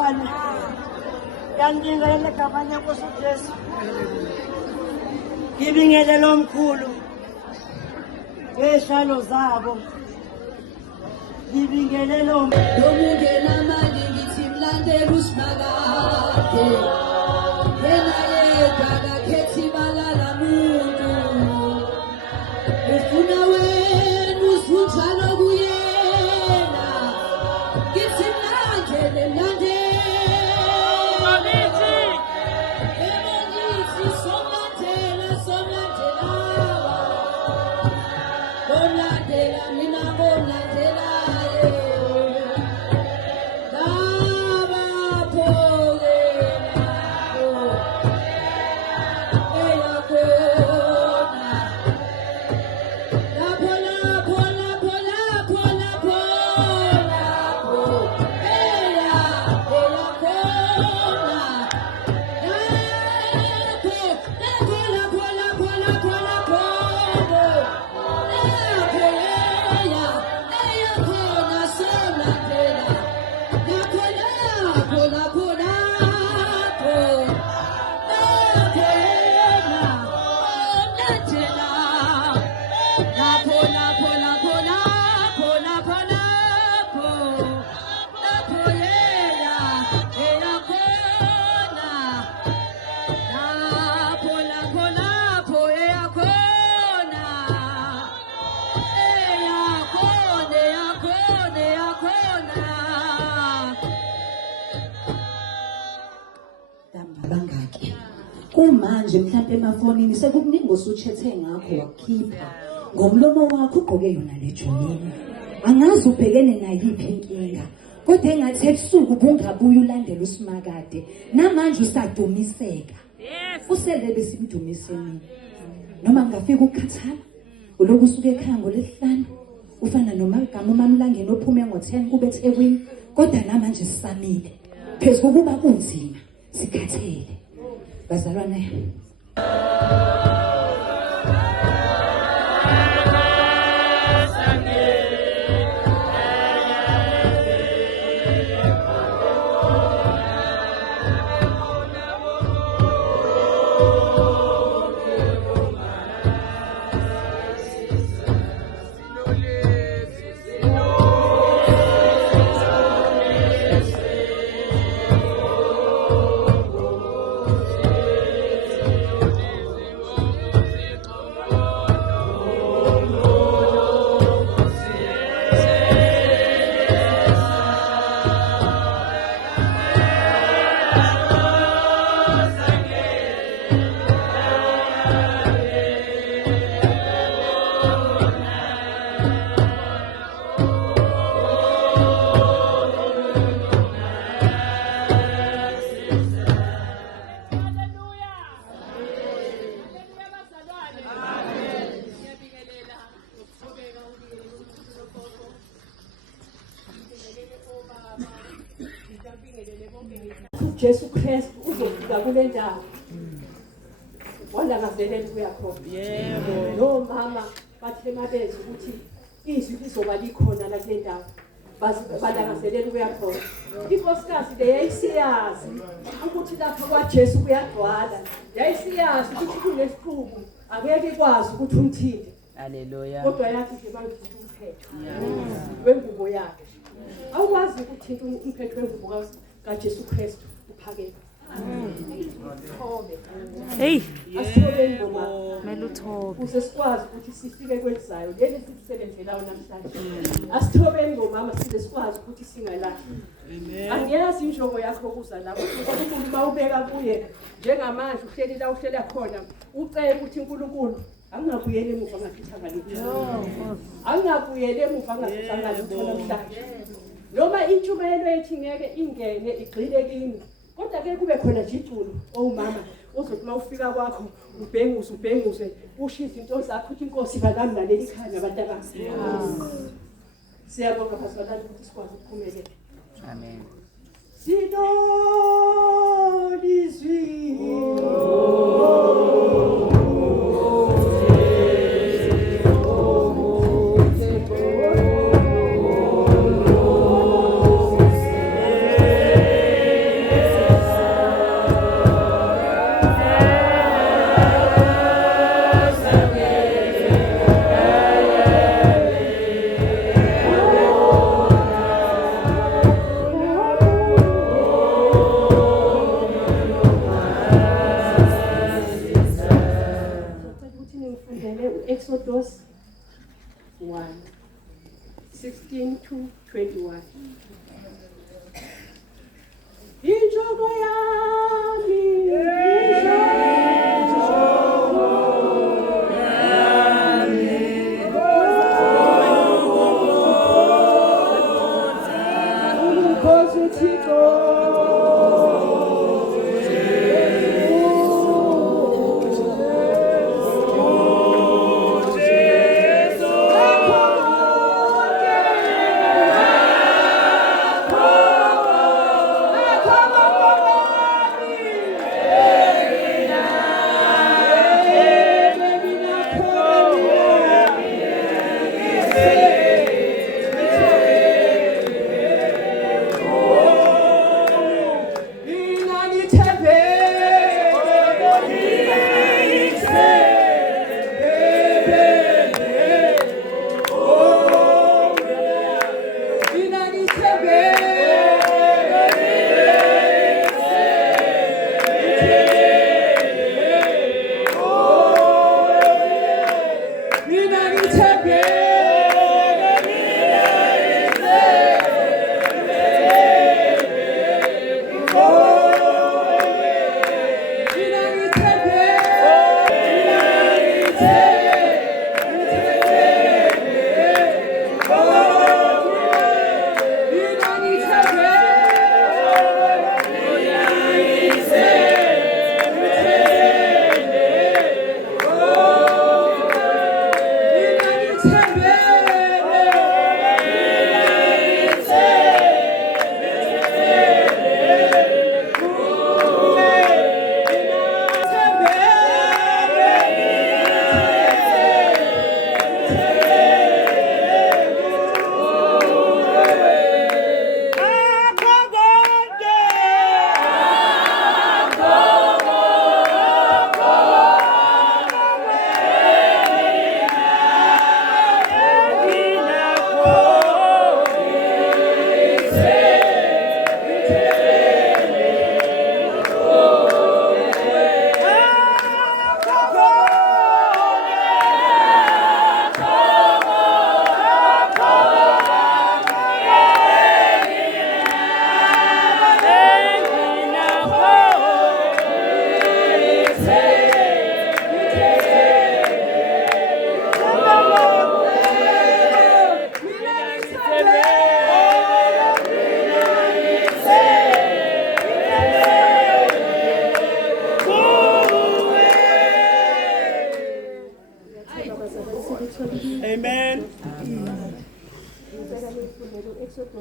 bazalwane, ngiyangibingelela egameni lenkosi uJesu. Ngibingelele omkhulu ngeshalo zabo. Ngibingelele Domungena mali ngithi mlandela uSibakade. Yena yedwa akakhethi balala muntu. Ufuna wena uzunjalo kuyena. Ngithi mlandele mlandele. Yena ngithi somlandela somlandela. Bomlandela mina bomlandela. Kumanje mhlawumbe emafonini sekukuningi osuthethe ngakho wakhipha ngomlomo wakho ugqoke yona le jolini. Angazi ubhekene nayiphi inkinga kodwa engathi ebusuku bungabuya ulandela uSibakade namanje usadumiseka. Usele besimdumise mina. Noma ngafika ukukhathala uloku usuke ekhaya ngoLesihlanu ufana nomagama uMamlangeni ophume ngo10 kube eThekwini kodwa namanje sisamile. Phezulu kuba kunzima sikhathele. Bazalwane. Jesu Kristu uzofika kule ndawo. Walangazelela ukuya khona. Yebo. No mama bathe mabeze ukuthi izwi lizoba likhona la kule ndawo. Balangazelela ukuya khona. Inkosikazi le yayisiyazi ukuthi lapha kwaJesu kuyagcwala. Yayisiyazi ukuthi kunesiqubu angeke ikwazi ukuthi umthinte. Haleluya. Kodwa yathi nje bangithinta umphetho. Wengubo yakhe. Awukwazi ukuthinta umphetho wengubo kaJesu Kristu. Hey, asithobe ngoma meluthobe usesikwazi ukuthi sifike kwelizayo leli sisebenzelayo namhlanje. Asithobe ngoma size sikwazi ukuthi singalahli. Angiyazi injongo yakho ukuza lapho uNkulunkulu mawubeka kuye njengamanje uhleli la uhlela khona ucela ukuthi uNkulunkulu angingabuyele emuva ngaphithanga lutho. Angingabuyele emuva ngaphithanga lutho namhlanje. Noma intshumayelo ethi ngeke ingene igxile kimi. Kodwa ke kube khona nje iculo owumama uzothi mawufika kwakho ubhenguze ushize into zakho ukuthi inkosi bakami naleli khaya nabantakazi. Siyabonga bazalwane ukuthi sikwazi ukuphumelela. Amen. Sidolizwi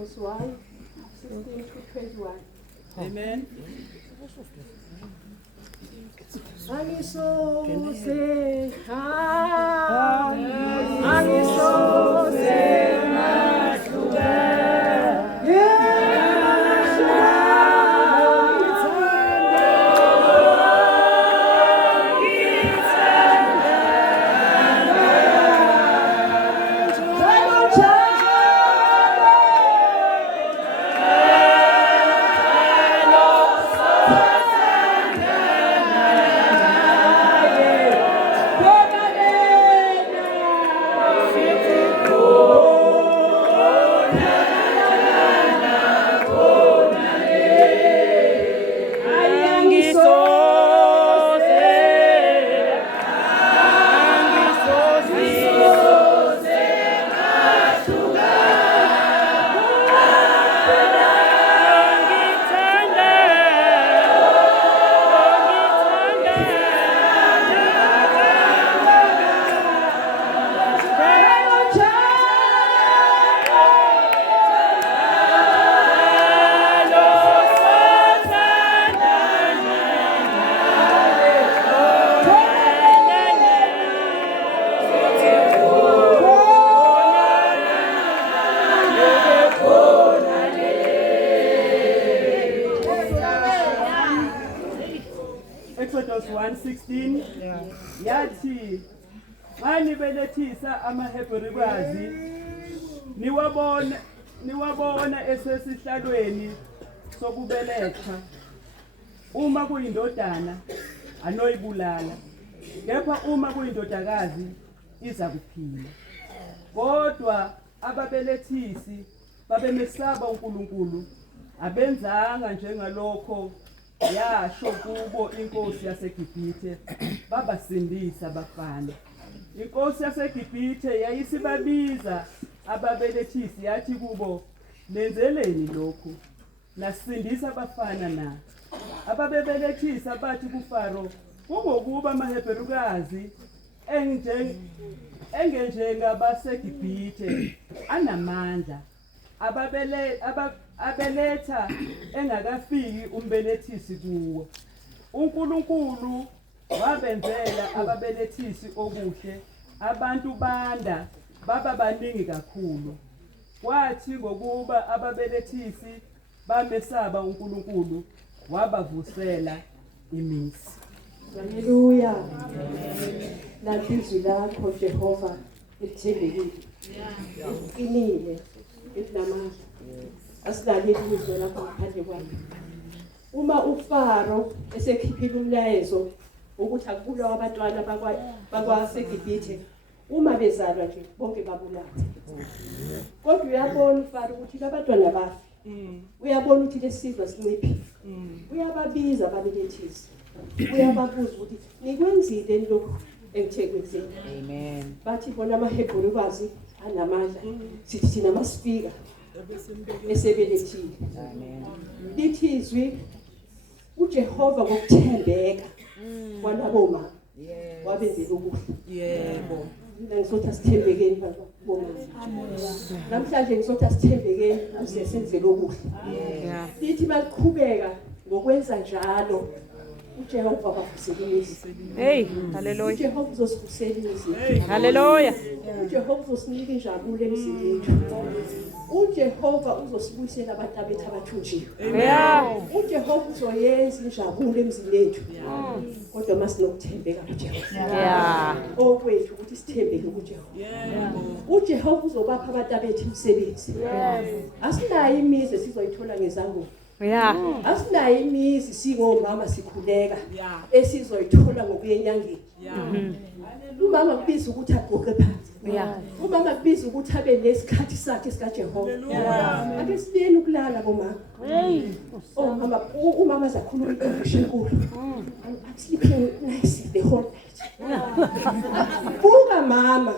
verse 1, 16 to 21. Amen. Angisoze, angisoze, Exodus 1:16 yathi manje belethisa amaHebherukazi niwabona esesihlalweni sokubeletha uma kuyindodana anoyibulala kepha uma kuyindodakazi iza kuphila kodwa ababelethisi babemesaba uNkulunkulu abenzanga njengalokho yasho kubo inkosi yaseGibhithe babasindisa bafana. Inkosi yaseGibhithe yayisibabiza ababelethisi yathi kubo nenzeleni lokhu nasindisa abafana na. Ababelethisi bathi kuFaro kungokuba amaHebherukazi engenjenga baseGibhithe anamandla abeletha engakafiki umbelethisi kuwo. uNkulunkulu wabenzela ababelethisi okuhle abantu banda baba baningi kakhulu. Kwathi ngokuba ababelethisi bamesaba uNkulunkulu wabavusela imizi. Haleluya. Lazizwi lakho Jehova elithembekile. Iqinile elinamandla. Asilaleli izwi lakho ngaphandle kwakho. Uma uFaro esekhiphile umlayezo ukuthi akubulawa abantwana bakwaseGibhithe uma bezalwa nje bonke babulawa. Kodwa uyabona uFaro ukuthi labantwana bafi. Uyabona ukuthi lesizwe sinciphi. Uyababiza ababelethisi. Uyababuza ukuthi nikwenzile lokho engithe kwenzeni. Amen. Bathi bona amaHebherukazi anamandla. Sithi thina masifika esebelethile. Amen. Lithi izwi uJehova ngokuthembeka kwalabo mama wabenzela ukuhle. Yebo. Mina ngisothi asithembekeni baba. Namhlanje ngisothi asithembekeni usesenzele okuhle. Lithi maliqhubeka ngokwenza njalo uJehova bavuselisa. Hey, haleluya. uJehova uzosivuselisa. Haleluya. uJehova uzosinika injabulo emzini wethu. uJehova uzosibuyisela abantu abethu abathunjiwe. Yeah. uJehova uzoyenza injabulo emzini wethu. Kodwa masinokuthembeka kuJehova. Yeah. Okwethu ukuthi sithembeke kuJehova. uJehova uzobapha abantu abethu imisebenzi. Asinayo imizi sizoyithola ngezangoba. Yeah. Asinayo imizi singomama sikhuleka esizoyithola ngokuyenyangeni. Umama kubiza ukuthi agqoke phansi. Umama kubiza ukuthi abe nesikhathi sakhe sikaJehova. Ake sibuyeni ukulala bomama. Oh mama, umama zakhuluma iNglish enkulu. I'm sleeping nice the whole night. Buka mama.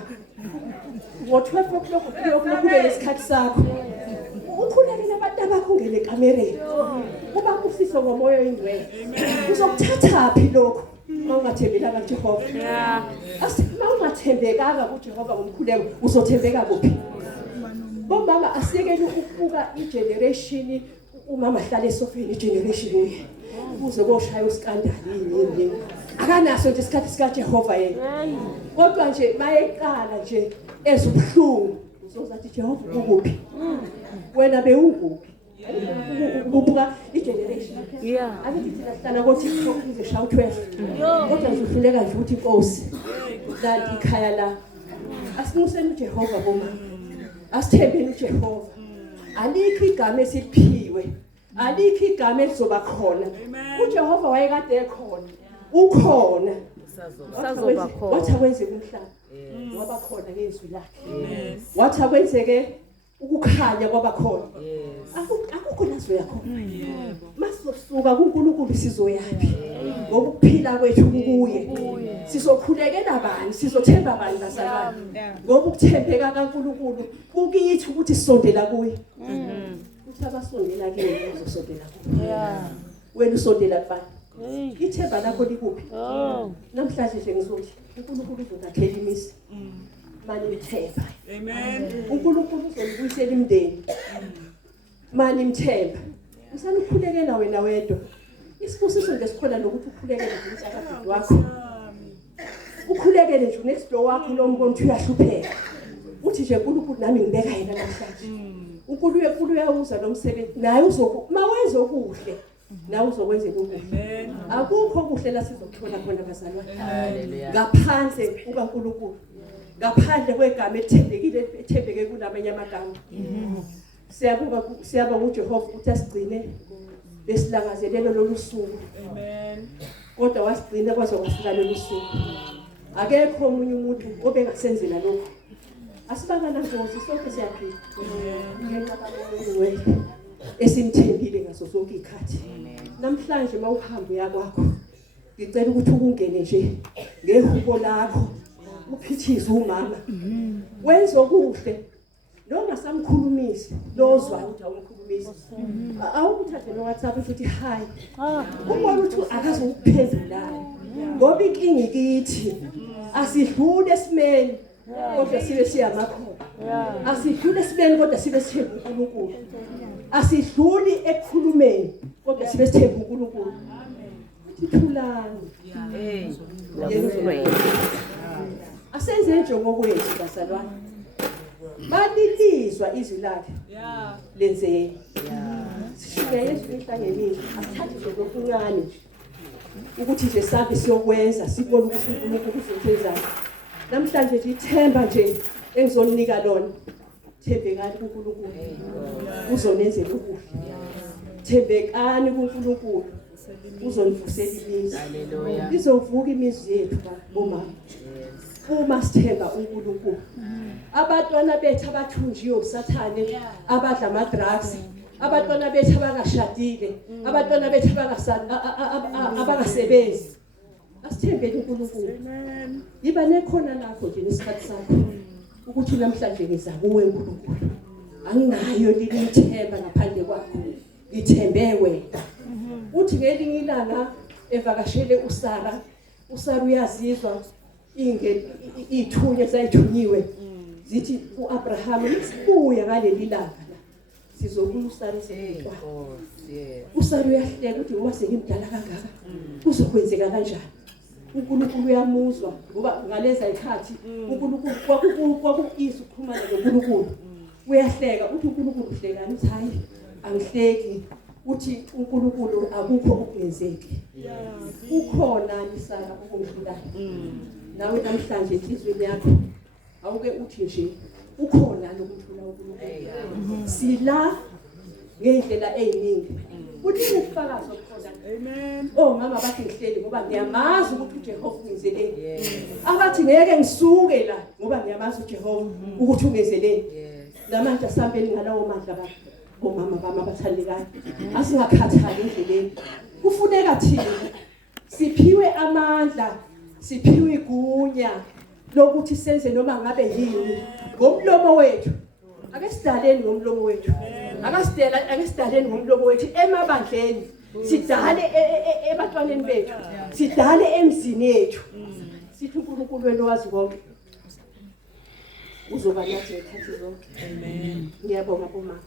Ngo-12 o'clock kube nesikhathi sakho. Ukhulekela abantu abakho ngene kamereni. Kuba kufiso ngomoya oyingcwele. Uzokuthatha phi lokho? Ungathembela kaJehova. Asima ungathembekanga kuJehova ngomkhuleko uzothembeka kuphi? Bomama asiyekele ukubuka igeneration umama ahlala esofeni igeneration uye. Kuze koshaya uskandali yini. Akanaso nje isikhathi sika Jehova yena. Kodwa nje mayeqala nje ezubhlungu uzozathi Jehova ukuphi? Wena bewukuphi? Ukubuka igeneration. Yeah. Abithi thina sihlala ko TikTok ize shawu 12. Kodwa nje uhluleka nje ukuthi inkosi la ikhaya la. Asimuseni uJehova bomama. Asithembeni uJehova. Alikho igama esiphiwe. Alikho igama elizoba khona. uJehova wayekade ekhona. Ukhona. Sazoba khona. Wathi akwenzeke umhlaba. Waba khona ngezwi lakhe. Wathi akwenzeke ukukhanya kwaba khona. Akukho nazo yakhona. Masizosuka kuNkulunkulu sizoyapi? Ngoba ukuphila kwethu kuye. Sizokhulekela bani? Sizothemba bani bazalwane? Ngoba ukuthembeka kaNkulunkulu kukithi ukuthi sisondela kuye. Uthi abasondela kuyena uzosondela kuye. Wena usondela kubani? Ithemba lakho likuphi? Namhlanje nje ngizothi uNkulunkulu uzozakhela imisi. Manje ithemba. Amen. uNkulunkulu uzolibuyisela imndeni. Manje imthemba. Usana ukukhulekela wena wedwa. Isibusiso nje sikhona lokuthi ukhulekele nje abafiki wakho. Ukhulekele nje next door wakho lo mbona ukuthi uyahlupheka. Uthi nje uNkulunkulu nami ngibeka yena namhlanje. uNkulunkulu uyawuza lo msebenzi naye mawenza okuhle nawe uzokwenzela okuhle. Akukho kuhle la sizokuthola khona bazalwane. Ngaphandle kukaNkulunkulu. Ngaphandle kwegama ethembeke kunamanye amagama. Siyabonga uJehova ukuthi asigcine besilakazelelo lolusuku. Amen. Kodwa wasigcina kwaze kwafika lolusuku. Akekho omunye umuntu obengasenzela lokho. Asibanga nangozi sonke siyaphila. Ngenxa kaMoya esimthembile ngaso sonke ikhathi. Namhlanje mawuhamba yakwakho ngicela ukuthi ukungene nje ngehubo lakho uphithize umama. Wenze okuhle. Lo ngasamkhulumisi, lozwa ukuthi awumkhulumisi. Awukuthathe no WhatsApp futhi hi. Ubona ukuthi akazokuphendula. Ngoba inkinga ikithi asidlule esimeni kodwa sibe siyamakhoba. Asidlule esimeni kodwa sibe sithemba uNkulunkulu. Asidluli ekukhulumeni kodwa sibe sithemba uNkulunkulu. Uthulani. Asenze njengo kwethu bazalwane. Balilizwa izwi lakhe. Lenzeni. Sishuke Yesu ihlangenile. Asithathe nje lokuncane nje. Ukuthi nje sabe siyokwenza sibone ukuthi uNkulunkulu uzothezana. Namhlanje nje ithemba nje engizonika lona. Thembekani kuNkulunkulu. Uzonenzela okuhle. Thembekani kuNkulunkulu. Uzonivusela imizi. Haleluya. Izovuka imizi yethu bomama. Uma sithemba uNkulunkulu. Abantwana bethu abathunjiwe uSathane, abadla ama drugs, abantwana bethu abangashadile, abantwana bethu abangasebenzi. Asithembeni uNkulunkulu. Amen. Yiba nekhona lakho nje nesikhathi sakho ukuthi namhlanje ngiza kuwe uNkulunkulu. Anginayo lilithemba ngaphandle kwakho. Ngithembe wena. Uthi ngelinye ilanga evakashele uSara. uSara uyazizwa ithunya sayithunyiwe. Zithi uAbraham isibuya ngaleli langa la. Sizobuya uSara isikwa. uSara uyahleka ukuthi uma sengimdala kangaka kuzokwenzeka kanjani. uNkulunkulu uyamuzwa ngoba ngaleza ikhathi uNkulunkulu kwakuyisa ukuxhumana noNkulunkulu. Uyahleka uthi uNkulunkulu uhlekani uthi hayi angihleki. Uthi uNkulunkulu akukho okungenzeki. Ukhona isaka okungidlula. Nawe namhlanje inhlizweni yakho awuke uthi nje ukhona lokuthula uNkulunkulu. Sila ngendlela eziningi. Uthi ukufakaza ukukhona. Amen. Oh mama bathi ngihleli ngoba ngiyamazi ukuthi uJehova ungenzeleni. Abathi ngeke ngisuke la ngoba ngiyamazi uJehova ukuthi ungenzeleni. Namanje asambeni ngalawo mandla baba. Omama bama bathandekayo. Asingakhathali endleleni. Kufuneka thina siphiwe amandla, siphiwe igunya lokuthi senze noma ngabe yini ngomlomo wethu. Ake sidaleni ngomlomo wethu. Ake sidaleni ngomlomo wethu emabandleni. Sidale ebantwaneni bethu. Sidale emzini yethu. Sithi uNkulunkulu wena owazi konke. uzoba nathi ngekhathi zonke. Amen. Ngiyabonga bomama.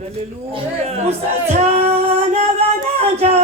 Hallelujah. Usathana bananja.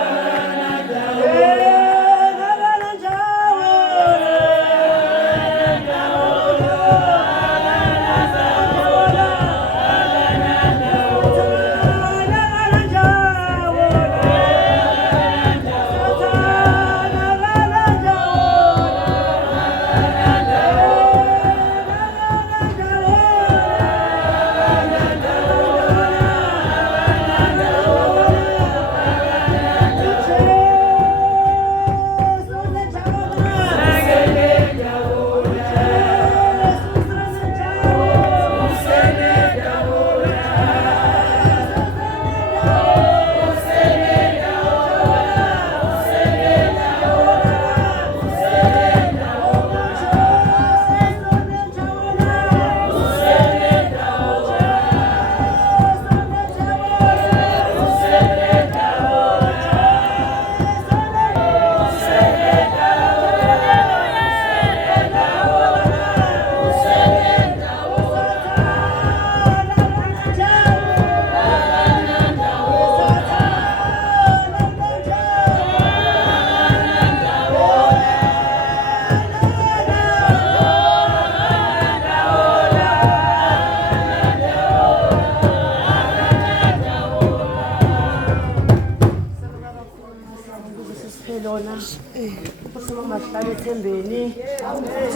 Mahlale ethembeni.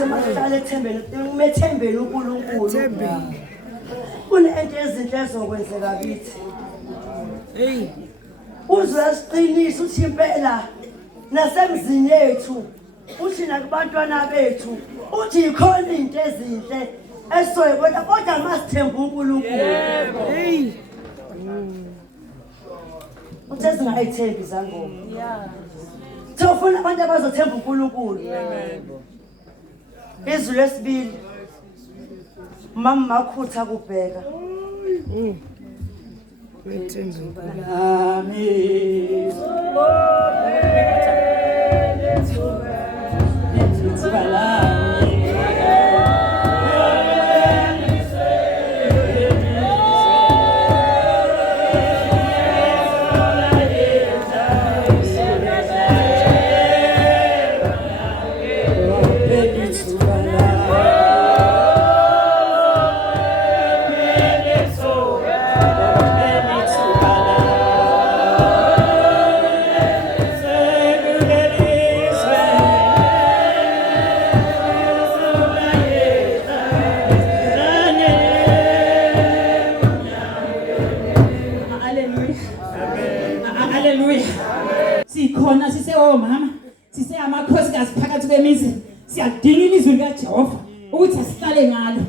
Mahlale ethembeni. Umethembeni uNkulunkulu. Kunento ezinhle ezokwenzeka kithi. Hey. Uzasiqinisa uthi impela nasemzini yethu. Uthi nakubantwana bethu. Uthi ikhona into ezinhle esoyibona kodwa masithemba uNkulunkulu. Yebo. Hey. Uthe singayithembi izangoma. Yeah. Sofuna abantu abazothemba uNkulunkulu. Izwi lesibili. Mama makhutha kubheka. Sikhona sise omama sise amakhosikazi phakathi kwemizi siyadinga ilizwi likaJehova ukuthi asihlale ngalo.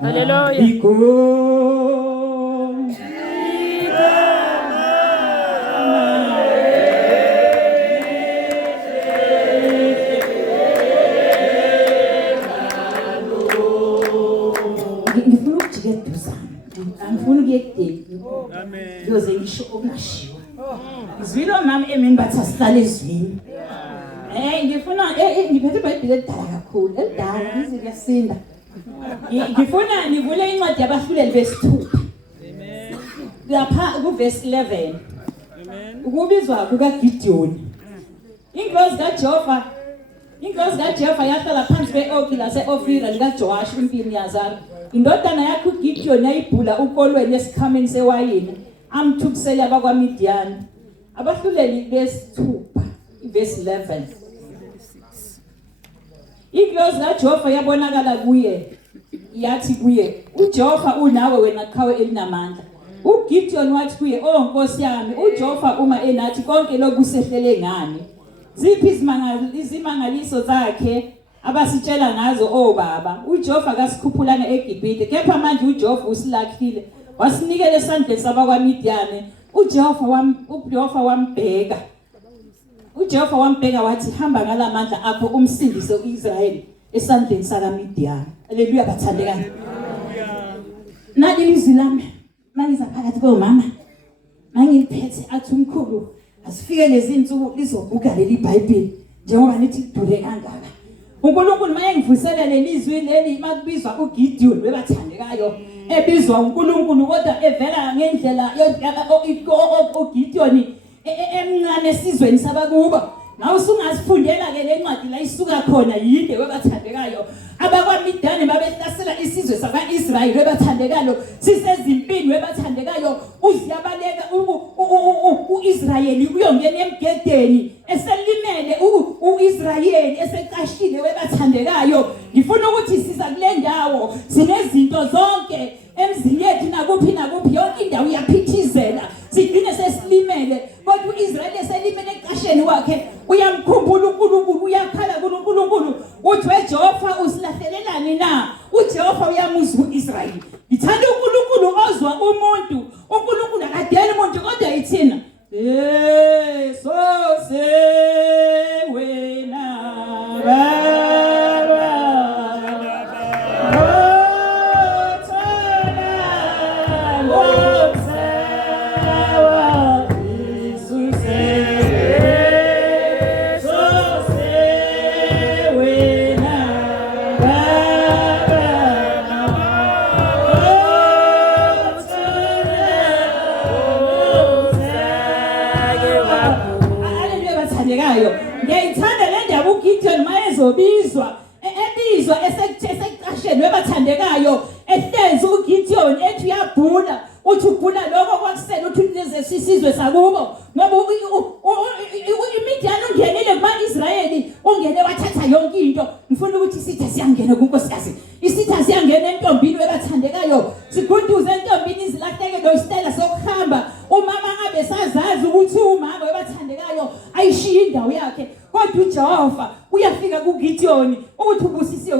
Hallelujah. Ngifuna ukujikeduza. Angifuni ukuyekudeni. Amen. Yoze ngisho okungashiwo. Izwilo mama emini bathi asihlale ezwini. Ngifuna ngiphethe iBhayibheli elidala kakhulu, elidala izi kuyasinda. Ngifuna nivule incwadi yabahluleli besithupha. Amen. Lapha kuverse 11. Amen. Ukubizwa kukaGideon. Inkosi kaJehova yahlala phansi kwe-oki lase-Ofira likaJoash impini yazalo. Indodana yakhe uGideon yayibhula ukolweni esikhameni sewayini amthukisela abakwaMidiyani. Abahluleli besithupha verse 11. Inkosi kaJehova yabonakala kuye yathi kuye uJehova unawe wena qhawe elinamandla. uGideon wathi kuye Nkosi yami uJehova uma enathi konke lokusehlele ngani. Ziphi izimangaliso zakhe abasitshela ngazo baba. uJehova kasikhuphulana eGibhithe kepha manje uJehova usilakhile wasinikela esandleni sabakwaMidiyani. uJehova wambheka. uJehova wambheka wathi hamba ngalamandla akho umsindise uIsrayeli esandleni sakaMidiyani. Haleluya bathandekayo. Nali izwi lami mangiza phakathi komama mangiphethe athi umkhulu asifike lezi insuku lizobuka leli iBhayibheli njengoba nithi lidure kangaka. uNkulunkulu mayengivusela lelizwi leli makubizwa uGideon webathandekayo ebizwa uNkulunkulu kodwa evela ngendlela uGideon emncane esizweni sabakubo nawe usungasifundela ke lencwadi la isuka khona yinde webathandekayo abakwaMidiyani babehlasela isizwe sakwaIsrayeli webathandekayo sisezimpini webathandekayo uziyabaleka uIsrayeli uyongena emgedeni eselimele uIsrayeli eseqashile webathandekayo ngifuna ukuthi siza kule ndawo sinezinto zonke emzini yethu nakuphi yonke indawo iyaphithizela sigcine sesilimele kodwa uIsrayeli eselimele eqasheni wakhe uyamkhumbula uNkulunkulu uyakhala kuNkulunkulu uthi weJehova usilahlelelani na uJehova uyamuzwa uIsrayeli ngithanda uNkulunkulu ozwa umuntu uNkulunkulu akadeli umuntu kodwa yithina so wena ngiyayithanda le ndaba uGideon mayezobizwa ebizwa eseqasheni webathandekayo ehlezi uGideon ethi uyabhula uthi ubhula lokho kwakusela uthi leze sisizwe sakubo ngoba iMidiyani ungenile kumaIsrayeli ungene wathatha yonke into ngifuna ukuthi isitha siyangena kuNkosikazi isitha siyangena entombini webathandekayo sigunduze entombini izilahlekelwe isitela sokuhamba umama ngabe sazazi ukuthi umama webathandekayo ayishiya indawo yakhe kodwa uJehova uyafika kuGideon uthi ubusisiwe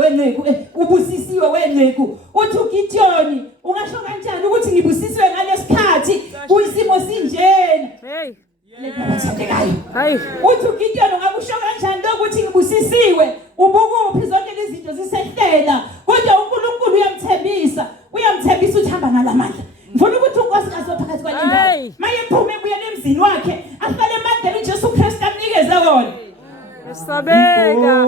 wenceku uthi uGideon ungasho kanjani ukuthi ngibusisiwe ngalesikhathi kuyisimo sinjena lebathandekayo uthi uGideon ungakusho kanjani ukuthi ngibusisiwe ubukuphi zonke lezi zinto zisehlela kodwa uNkulunkulu uyamthembisa uthi hamba ngalamandla ngifuna ukuthi uNkosikazi phakathi kwalendawo mayephume ebuyele emzini wakhe ahlale emandleni uJesu Kristu amnikeze wona Sabeka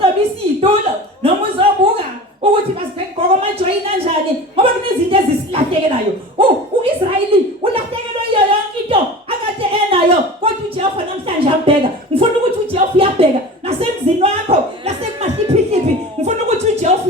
sabisitulo noma uzobuka ukuthi basigqoka amajoyi kanjani ngoba kunezinto ezisilahlekelayo uIsrayeli ulahlekelwe yonke into akade enayo kodwa uJehova namhlanje ambheka ngifuna ukuthi uJehova uyabheka nasemzini wakho nasekumahliphi ngifuna ukuthi uJehova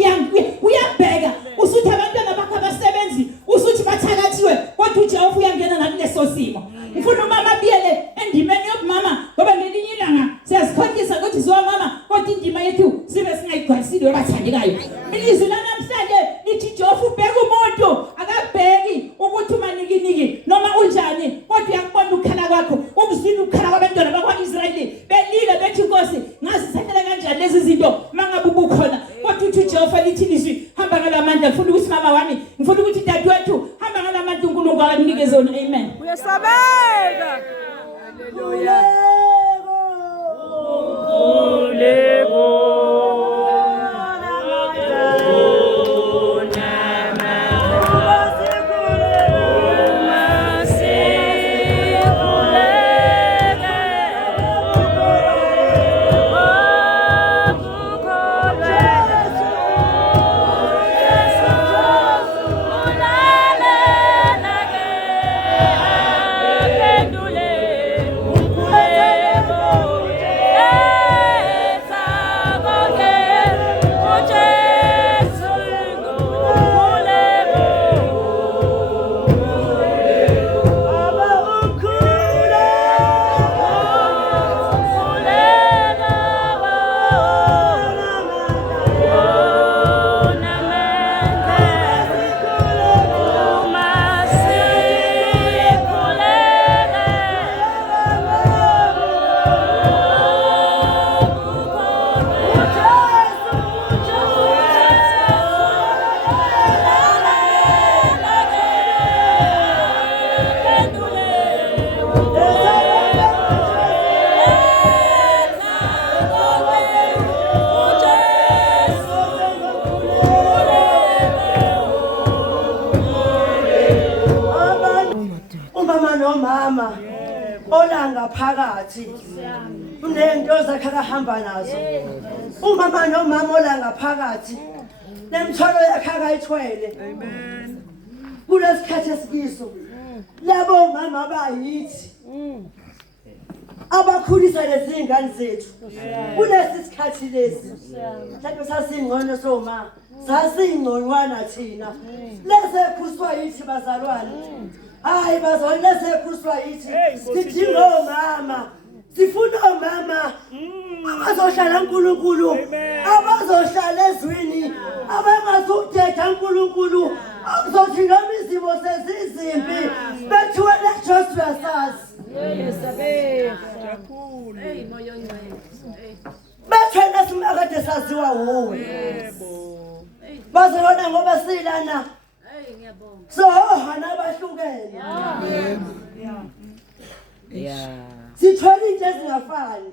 uyabheka usuthi abantwana bakho abasebenzi usuthi bathakathiwe kodwa uJehova uyangena nakuleso simo ngifuna umama abiyele endimeni yobumama ngoba ngelinye ilanga siyasikhohlisa ukuthi mama kodwa indima yethu sibe singayigcwalisile webathandekayo ilizwi lanamhlanje lithi Jehova ubheka umuntu akabheki ukuthi umanikiniki noma unjani kodwa uyakubona ukukhala kwakho ukuzwile ukukhala kwabantwana bakwaIsrayeli belile bethi Nkosi ngazi sihlela kanjani lezi zinto mangabe ubukhona kodwa uthi uJehova lithi lizwi hamba ngalamandla ngifuna ukuthi mama wami ngifuna ukuthi dadewethu hamba ngalamandla uNkulunkulu akanikeze wona amen uyasabeka haleluya olanga phakathi unento zakhe akahamba nazo umama nomama olanga phakathi nemthwalo yakhe akayithwele amen kulesikhathi esikiso labo mama bayithi abakhulisa lezi ingane zethu kulesi sikhathi lesi mhlawumbe sasingcono soma sasingconywana thina lesekhuswa yithi bazalwane hayi bazalwane lesekhuswa yithi sidinga omama sifuna omama abazohlala uNkulunkulu abazohlala ezwini abangazudeda uNkulunkulu abazothi noma izimo sezizimbi bethuwe leJoshua sazi bathena simakade saziwa wuwe bazalwane ngoba silana sohana bahlukene sithwele into ezingafani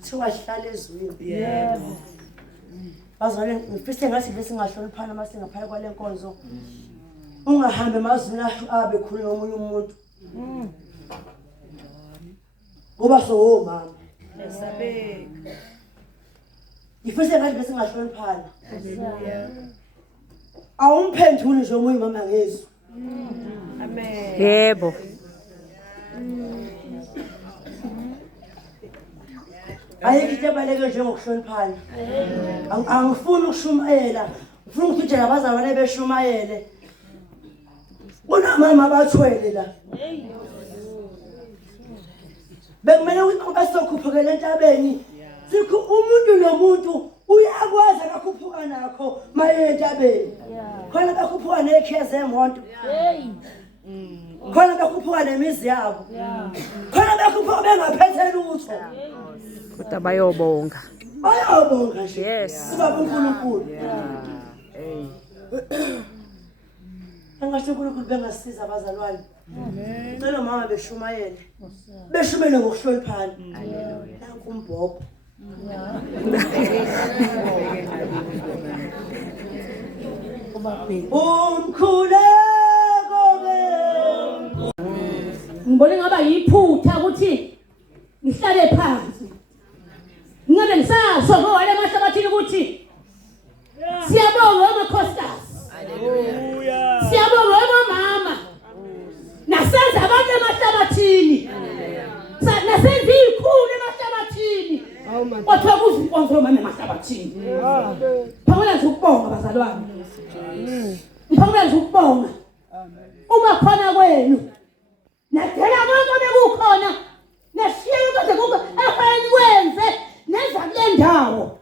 siwahlala ezwini bazalwane ngifise ngathi besingahloniphana masingaphaya kwale nkonzo ungahambe emazweni abe khulu nomunye umuntu ngoba so mama lesabeka ngifise ngathi besingahloniphana awumphenduli nje omunye mama ngezwe amen Yebo. ayikho ebaleke njengokuhloniphana angifuni ukushumayela ngifuna ukuthi abazalwane beshumayele unamama abathwele la bekumele ukuthi basokhuphukela entabeni sikho umuntu nomuntu uyakwazi akakhuphuka nakho maye entabeni khona bakhuphuka nekhezi emonto khona bakhuphuka nemizi yabo khona bakhuphuka bengaphethe lutho Kodwa bayobonga. bayabonga nje Yes. ubaba uNkulunkulu angasho uNkulunkulu bengasiza abazalwane ngicela mama beshumayele ngokuhloniphana nanku umbhobho umkhuleko ngibone ngaba yiphutha ukuthi ngihlale phansi ngabe ngisaso ngowale mahlabathini ukuthi siyabonga amakhostas siyabonga omama nasenza abantu emahlabathini nasenza izikhulu emahlabathini kodwa kuzinkonzo mama emahlabathini phawula nje ukubonga bazalwane phawula nje ukubonga uma khona kwenu nadela konke bekukhona neshiye ukuthi kukho efanye kwenze nenza kule ndawo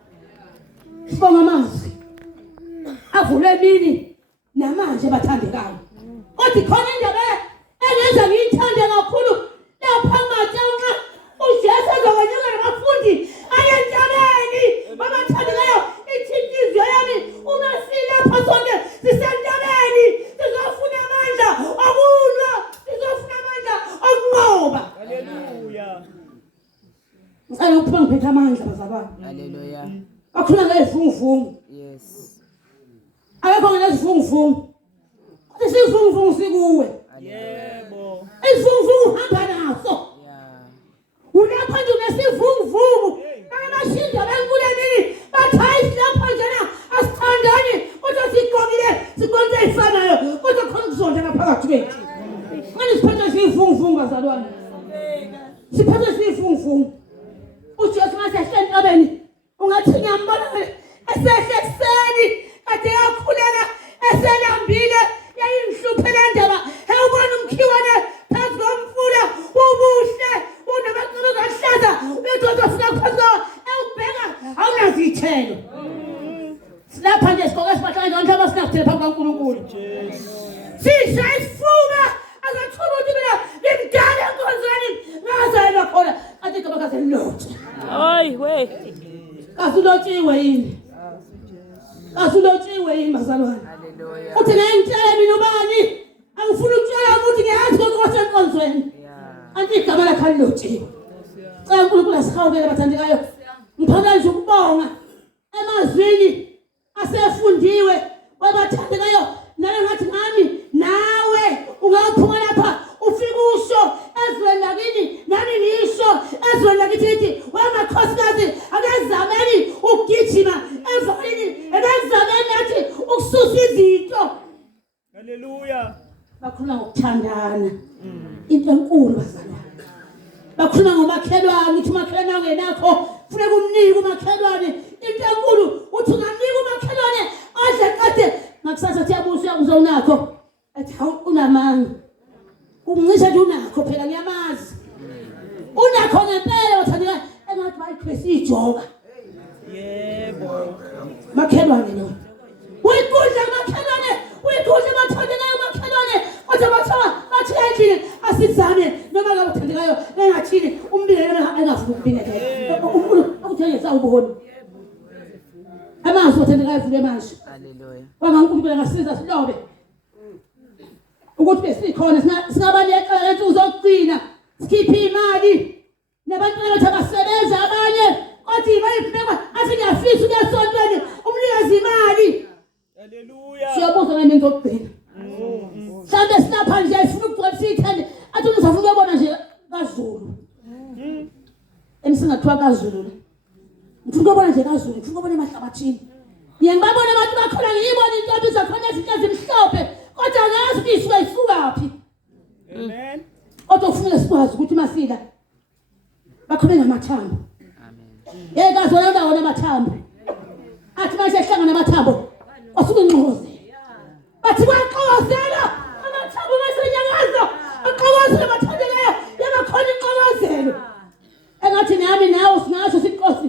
sibonga amazwi avule emini namanje bathandekayo kodwa khona indaba engenza ngiyithande kakhulu lapha ngatshenxa uJesu ezokwenyuka nabafundi ayentabeni babathandekayo ithintizwe yami uma silapha sonke sisentabeni sizofuna amandla okulwa sizofuna amandla okunqoba haleluya ngicela ukuphuma ngiphethe amandla bazalwane haleluya akhona ngezivunguvungu yes akekho ngelezivunguvungu kodwa isivunguvungu sikuwe yebo isivunguvungu hamba naso ulapha nje unesivunguvungu abashinda benkulemini bathayi lapha njena asithandani kodwa sigqokile sikonze ifanayo kodwa khona kuzonda ngaphakathi kwethu manje siphethe sivunguvungu bazalwane siphethe sivunguvungu uJesu masehle entabeni ungathi ngiyambona esehle ekseni kade yakhuleka eselambile yayimhluphela ndaba hebona umkhiwane phezu komfula ubuhle unamaqobo kahlaza uyodwa fika phezu ewubheka awunazi ithelo silapha nje sigoke sibahlanga abantu abasinakuthela phambi kaNkulunkulu sisha isifuba azathola ukuthi mina ngimdala enkonzweni ngazayelwa khona kanti igaba kazelilothe Hayi we. kasulotshiwe yini kasulotshiwe yini bazalwane haleluya uthi ngiyintshela mina ubani angifuni ukutshela ukuthi ngiyazi konke kwasenkonzweni anti igama lakhe lilotshiwe cela uNkulunkulu asihawukele bathandekayo ngiphamela nje ukubonga emazwini asefundiwe wabathandekayo nalo ngathi ngami nawe bakhuluma ngokuthandana into enkulu bazalwane bakhuluma ngomakhelwane uthi umakhelwane angenakho funeka umnike umakhelwane into enkulu uthi ungamnika umakhelwane adle kade ngakusasa thiyabusa uzonakho athi hawu unamanga ungicisha nje unakho phela ngiyamazi unakho ngempela wathandeka engathi bayikhwesa ijoka yebo makhelwane lo uyikudla makhelwane uyikudla bathandekayo makhelwane kodwa bathi endlini asizame noma ngabe uthandekayo engathini umbile engafuni ukubingelela ukuthengisa sawubona amazwi othandekayo vule manje haleluya wangankulunkulu angasiza silobe ukuthi besikhona singabaleka lethu uzogcina sikhiphe imali nabantu bethu abasebenza abanye kodwa bayibheka athi ngiyafisa ukuyasontweni umnikeza imali haleluya siyabuza nami ngizogcina mhlambe silapha nje sifuna ukugcwalisa ithende athi uzafuna ukubona nje kaZulu emsingathiwa kaZulu ngifuna ukubona nje kaZulu ngifuna ukubona emahlabathini ngiyababona abantu bakhona ngiyibona intombi zakhona izinto ezimhlophe kodwa ngazi ukuthi isuka isukaphi amen kodwa kufanele sikwazi ukuthi masila bakhona ngamathambo amen yekazi wona wona amathambo athi manje ehlangana namathambo asuke inxoze bathi kwaxozela amathambo masenyakaza aqokozela bathandeleyo yabakhona inqokozelo engathi nami nawe singasho siqosi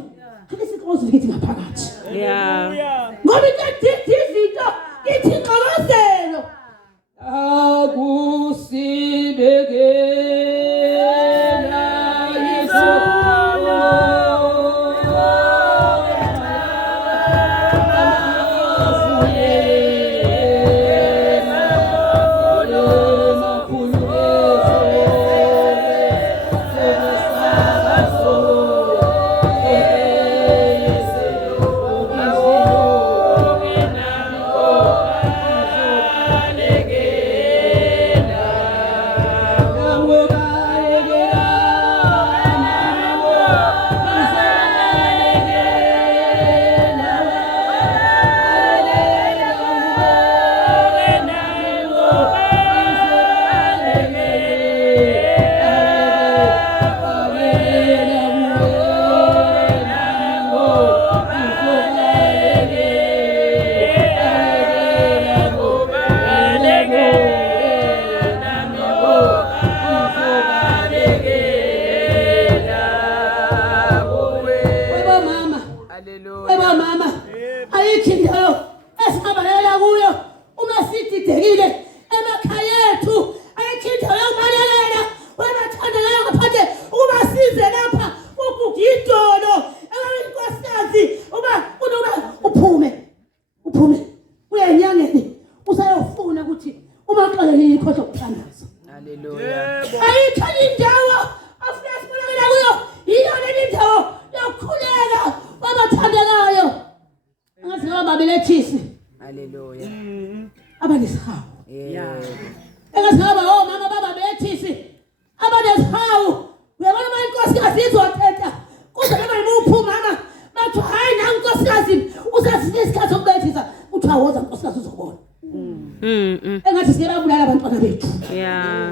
isiqosi lithi ngaphakathi ngoba into izinto ithi inqokozelo akusibekela isono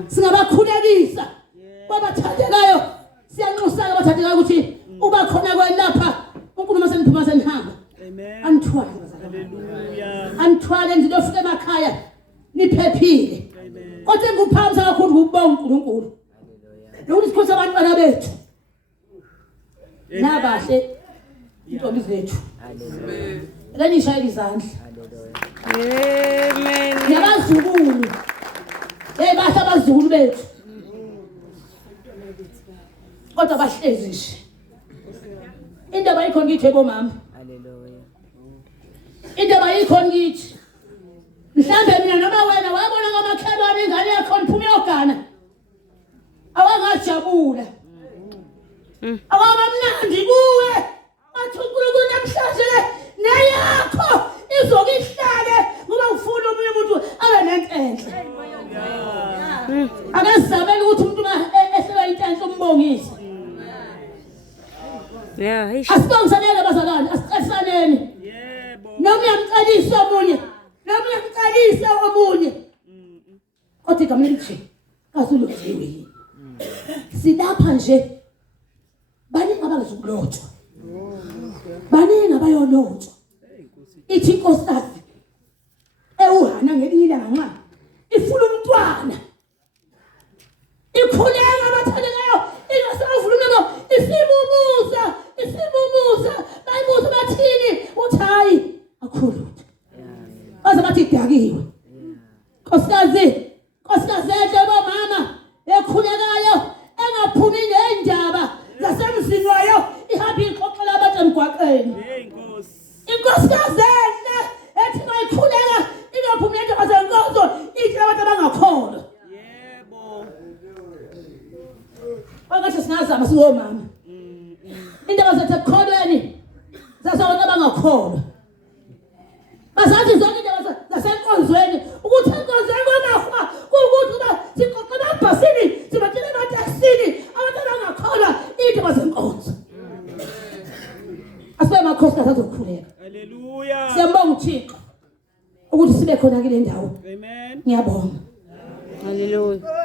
singabakhulekisa babathandekayo siyanxusana abathandekayo ukuthi uba khona kwelapha uNkulunkulu maseniphuma senihamba amen anithwale haleluya anithwale nje lofike emakhaya niphephile kodwa ngikuphamisa kakhulu ukubonga uNkulunkulu nokuthi sikhosa abantwana bethu nabahle intombi zethu haleluya lenisha izandla amen nabazukulu bahle abazukulu bethu kodwa bahlezi nje indaba ayikho ngithi ebomama haleluya indaba ayikho ngithi mhlambe mina noma wena wabona ngamakhelwane ingane yakho niphuma yogana awangajabula awaba mnandi kuwe athi uNkulunkulu namhlanje neyakho izokihlale ngoba ufuna omunye umuntu abe nentenhle akazamela ukuthi umuntu ehlelwa intenhle umbongise asibongisanele bazalwane asiqesaneni noma uyamqalisa omunye noma uyamqalisa omunye othi igama elithi kasulothiwe yini silapha nje baningi abangazukulotshwa baningi abayolotshwa ithi inkosikazi ewuhana ngelinye ilanga ifuna umntwana ikhuleka abathandekayo ingasavula umlomo isimubuza bayibuza bathini uthi hayi akhulu baze bathi dakiwe nkosikazi enhle bomama ekhulekayo engaphumi ngendaba zasemzini wayo ihamba ixoxela abantu emgwaqeni inkosikazi enhle ethi mayikhuleka ingaphumi ngendaba zenkonzo ithi abantu abangakholwa Akasho singazama singomama. Indaba zethu ekukholweni zasona abangakholwa. Basathi zonke indaba zasenkonzweni ukuthi enkonzweni kwamahwa ukuthi uba siqoqe amabhasini sibatshele emateksini abantu abangakholwa indaba zenkonzo. Asibe amakhosikazi azokhuleka. Haleluya. Siyambonga uThixo ukuthi sibe khona kule ndawo. Amen. Ngiyabonga. Hallelujah.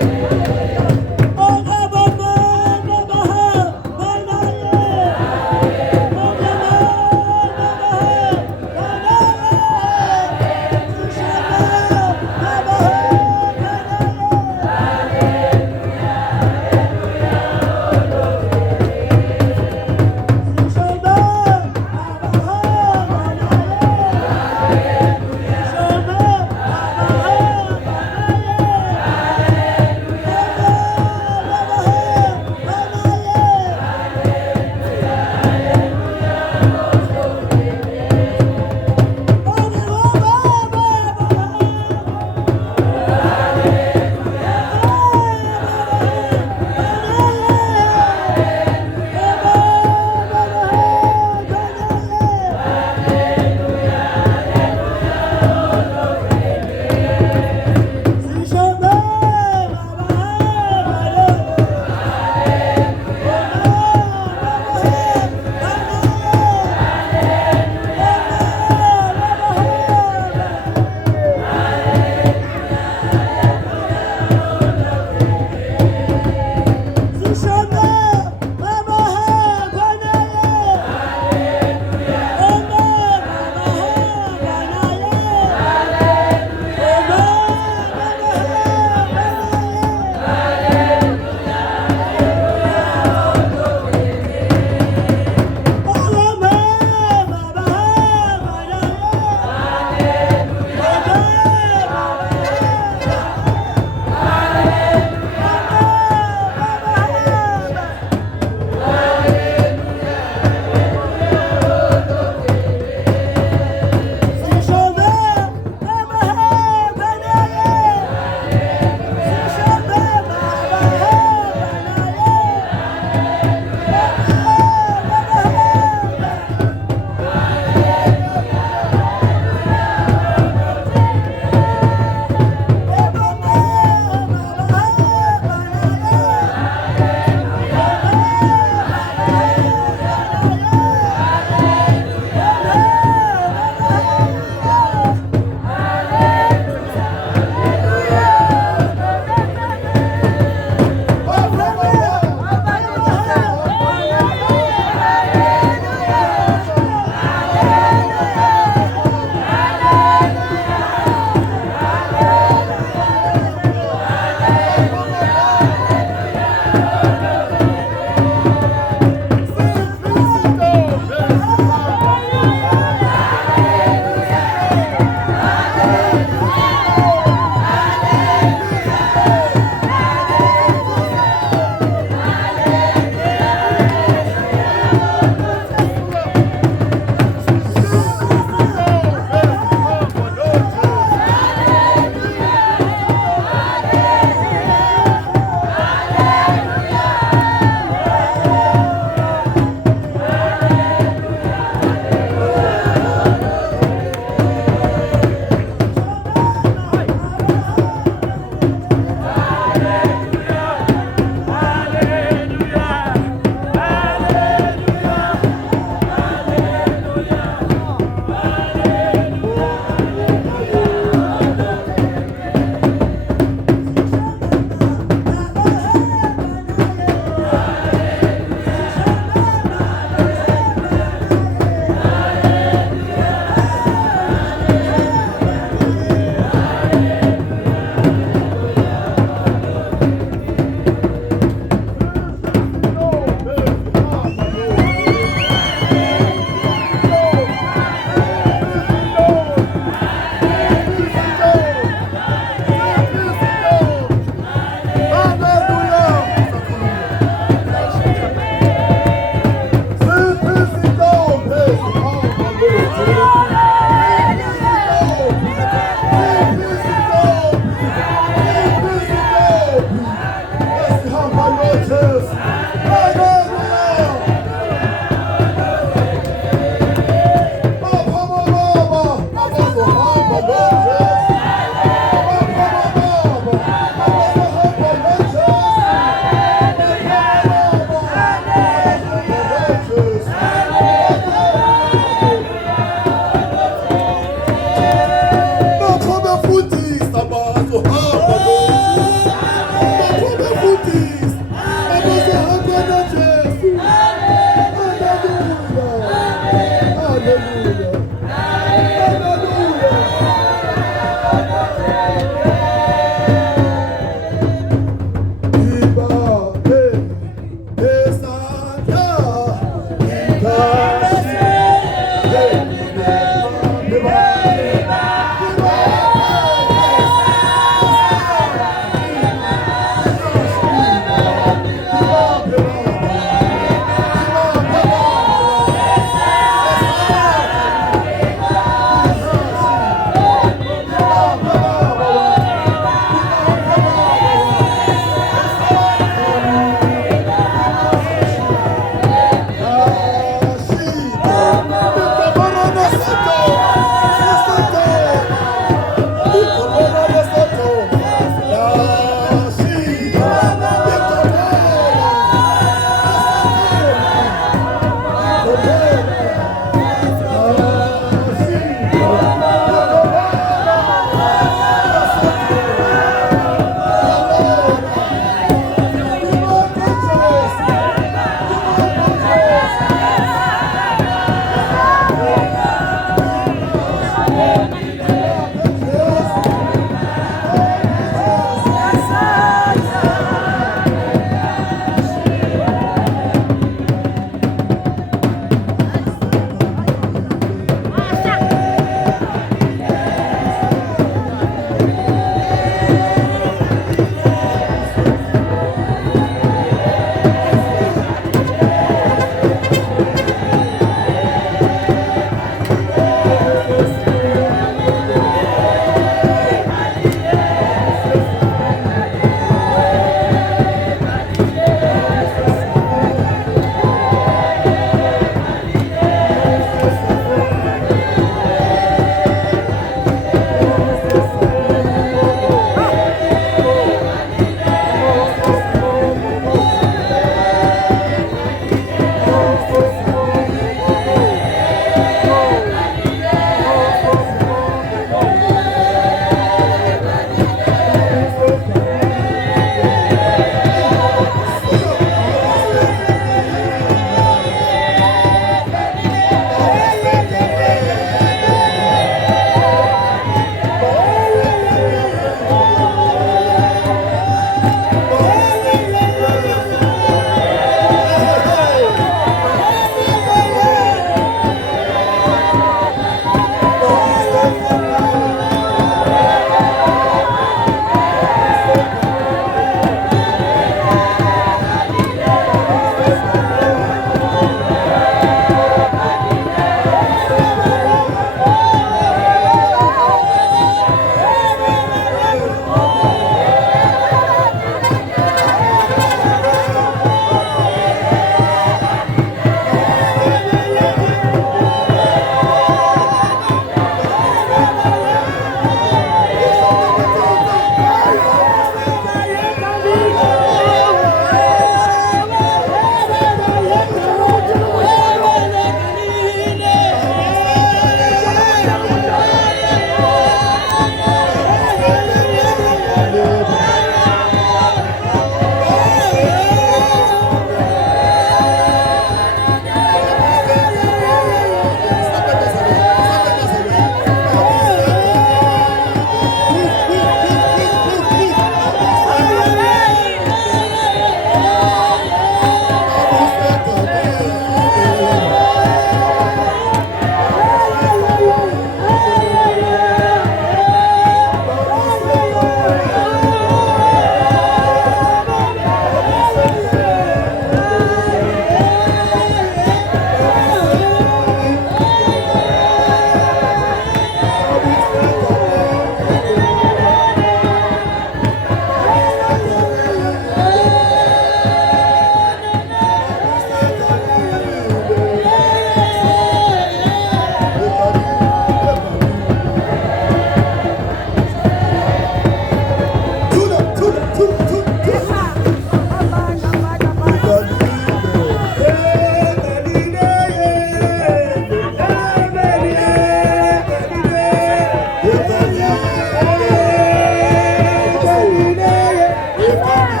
Oh,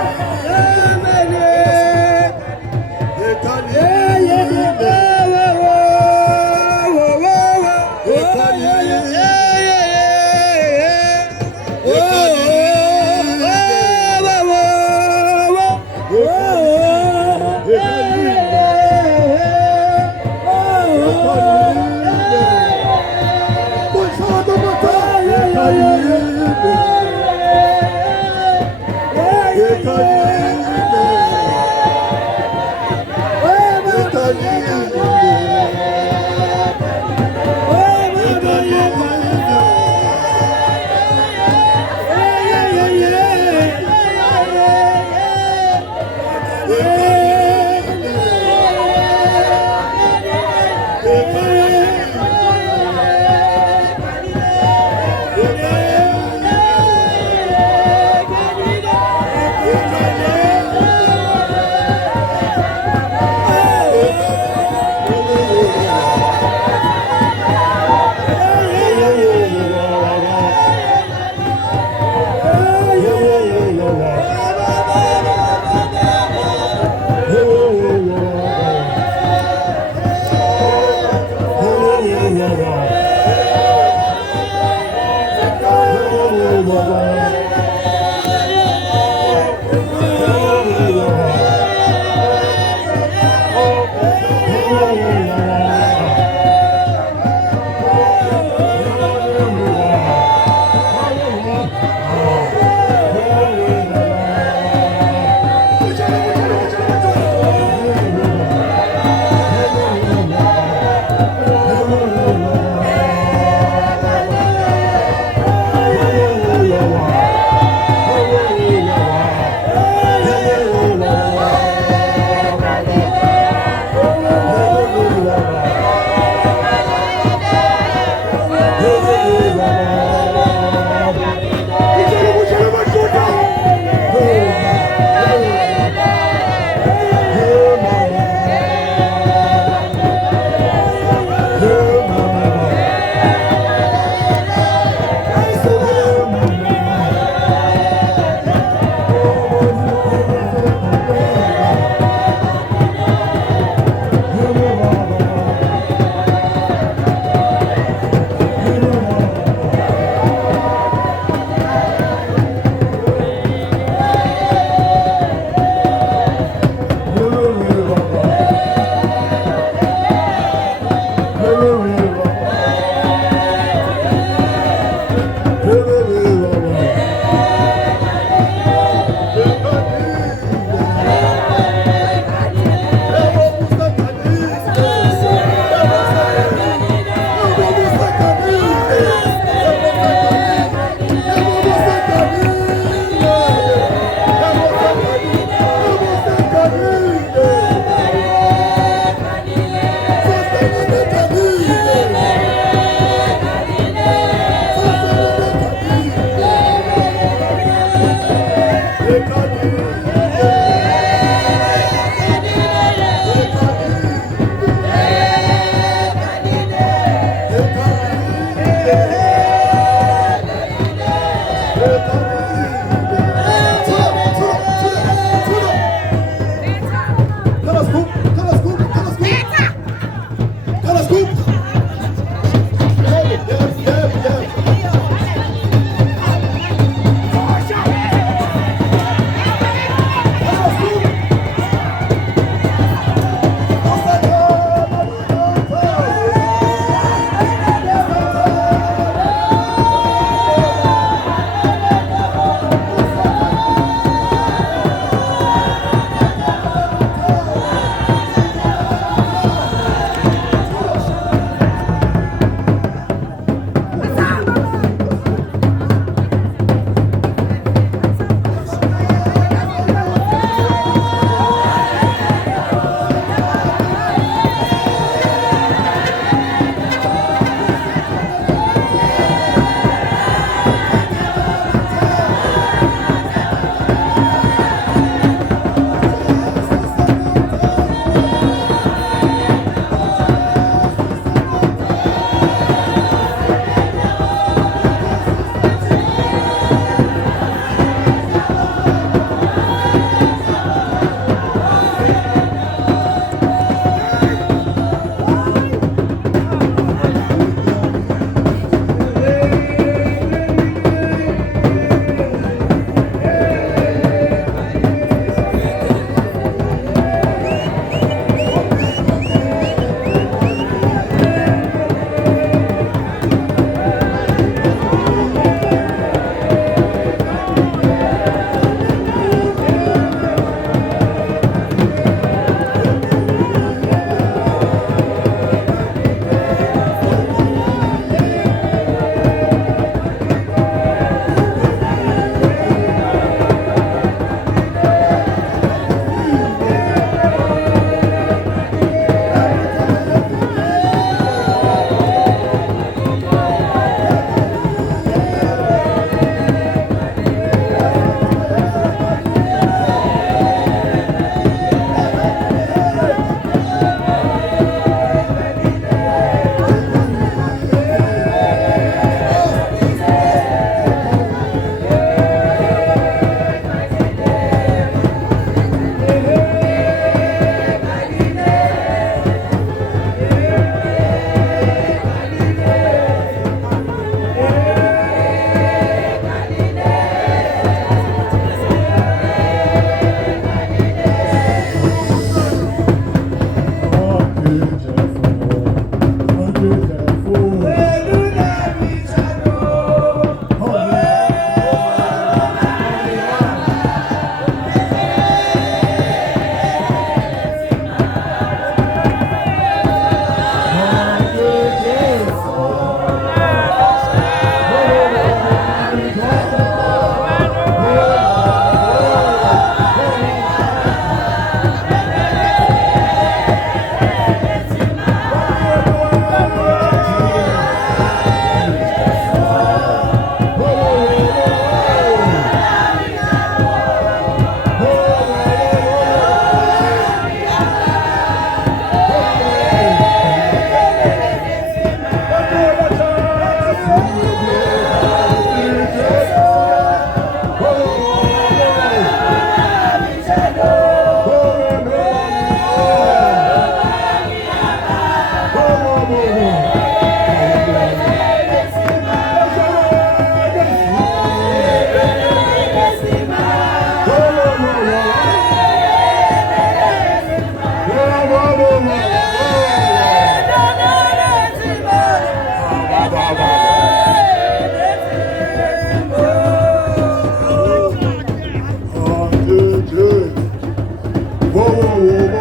Hey,